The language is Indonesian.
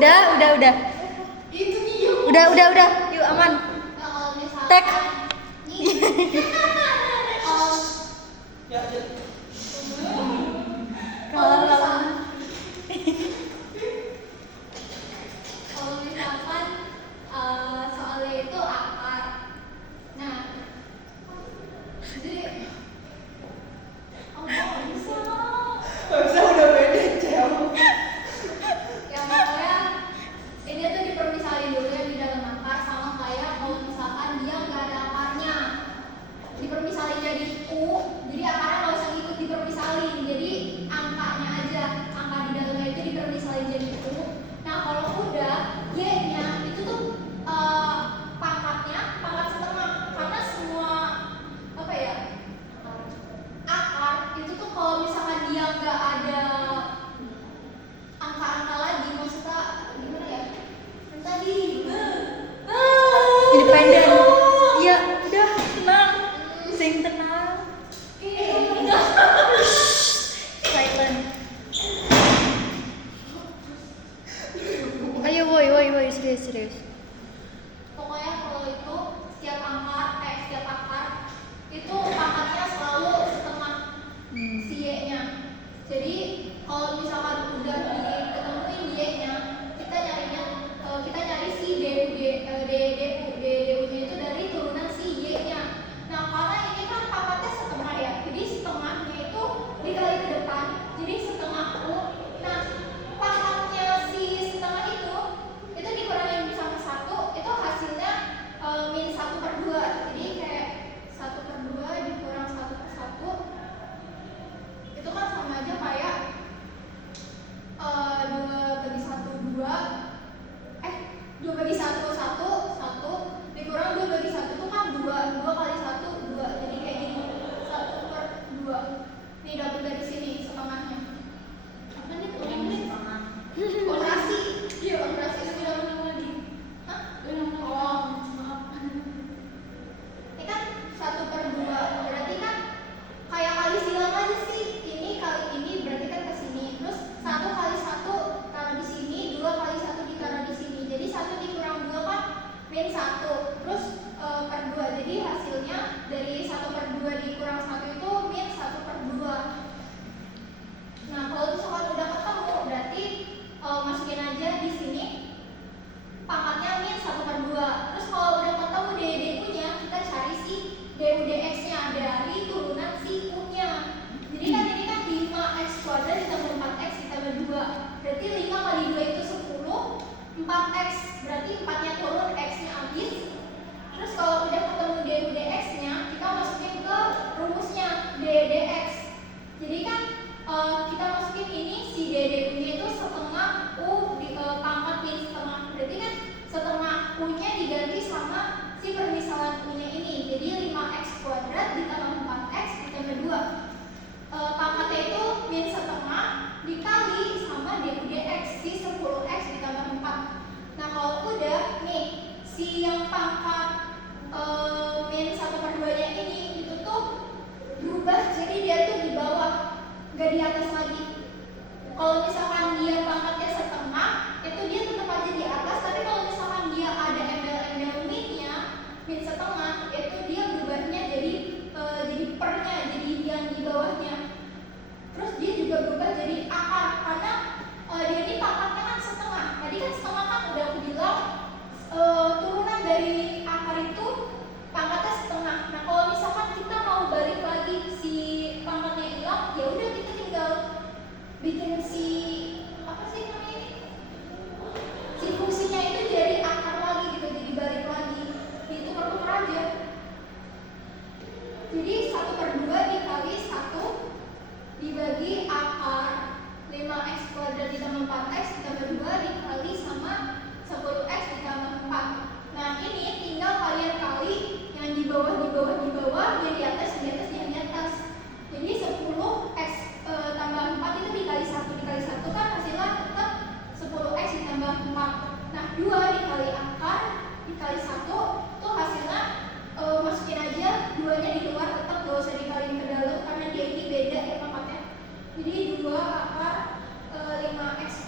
Udah. Udah. Yuk aman. Tek. Kalau misalkan soalnya itu akar. Nah, jadi bisa udah beda jauh. ya pokoknya ini tuh dipermisalin dulu yang di dalam akar, sama kayak kalau misalkan dia nggak ada akarnya, dipermisalin jadi U, jadi akarnya nggak usah ikut dipermisalin, jadi angkanya aja, angka di dalamnya itu dipermisalin jadi U. Nah kalau udah Y-nya itu tuh pangkat setengah, karena semua apa ya, akar itu tuh kalau misalkan dia nggak ada angka-angka lagi, maksudnya gimana ya? Tadi Independen. Iya, udah tenang. Sing tenang. Silent. Ayo woi serius. pokoknya kalau itu setiap akar itu pangkatnya selalu setengah si Y-nya. Jadi kalau misalkan udah diketemuin Y-nya, kita nyari si DU-nya itu dari turunan si Y-nya. Nah karena ini kan pangkatnya setengah ya, jadi setengahnya itu dikali ke depan, jadi setengah U. Nah pangkatnya si setengah itu dikurangin sama 1, itu hasilnya min 1/2. Jadi kayak 1/2 dikurang 1/1, itu kan sama aja kayak 2/1 2, 2/1 1 dikurang 2/1 itu kan 2 kali 1 2, jadi kayak gini 1/2. Nih dapat dari sini setengahnya. Apa nih kurangnya? Kontrasi. Iya, kontrasi itu udah menang lagi. Hah? Oh, maaf. Ini kan 1/2, berarti kan kayak kali silang aja sih. Ini kali ini berarti kan ke sini. Terus 1 kali 1 taruh di sini, 2 kali 1 ditaruh di sini. Jadi 1 dikurang 2 kan min 1. Terus per 2. Jadi hasilnya dari 1/2 dikurang 1 itu min 1/2. Nah, kalau misalkan udah ketemu berarti masukin aja di sini pangkatnya min 1/2. Terus kalau udah ketemu DU-nya, kita cari si DU/DX-nya dari turunan si U-nya. Jadi kan ini kan 5x² ditambah 4x ditambah 2. Berarti 5 kali 2 itu 10, 4x. Berarti 4-nya turun, x-nya habis. Terus kalau udah ketemu DU/DX-nya, kita masukin ke rumusnya DDX. Jadi kan kita masukin ini si DDU-nya itu setengah U pangkat min setengah. Berarti kan setengah U-nya diganti sama si permisalan U-nya ini. Jadi 5x² ditambah 4x ditambah 2. Pangkatnya itu min setengah dikali sama DU/DX si 10x ditambah 4. Nah kalau udah nih si yang pangkat min 1/2-nya ini itu tuh berubah, jadi dia tuh di bawah, nggak di atas lagi. Kalau misalkan dia pangkatnya setengah, itu dia tetap aja di atas. Tapi kalau misalkan dia ada embel-embel minnya, min setengah, itu dia berubahnya jadi pernya, jadi yang di bawahnya. Terus dia juga berubah jadi akar, karena dia ini pangkatnya kan setengah. Tadi kan setengah kan udah aku bilang turunan dari akar itu pangkatnya setengah. Nah kalau misalkan kita mau balik lagi si pangkatnya hilang, ya udah kita tinggal bikin si apa sih namanya ini, si fungsinya itu jadi akar lagi gitu, jadi balik lagi, ditukar-tukar aja. Jadi 1/2 dikali 1 dibagi akar 5x² ditambah 4x ditambah 2 dikali sama 10x ditambah 4. Nah ini tinggal kalian kali yang di bawah, yang di atas, yang di atas. Jadi 10x tambah 4 itu dikali 1 kan hasilnya tetap 10x ditambah 4. Nah 2 dikali akar dikali 1 tuh hasilnya masukin aja 2-nya di luar, tetap gak usah dikaliin ke dalam karena dia ini beda ya pangkatnya. Jadi 2 akar 5x²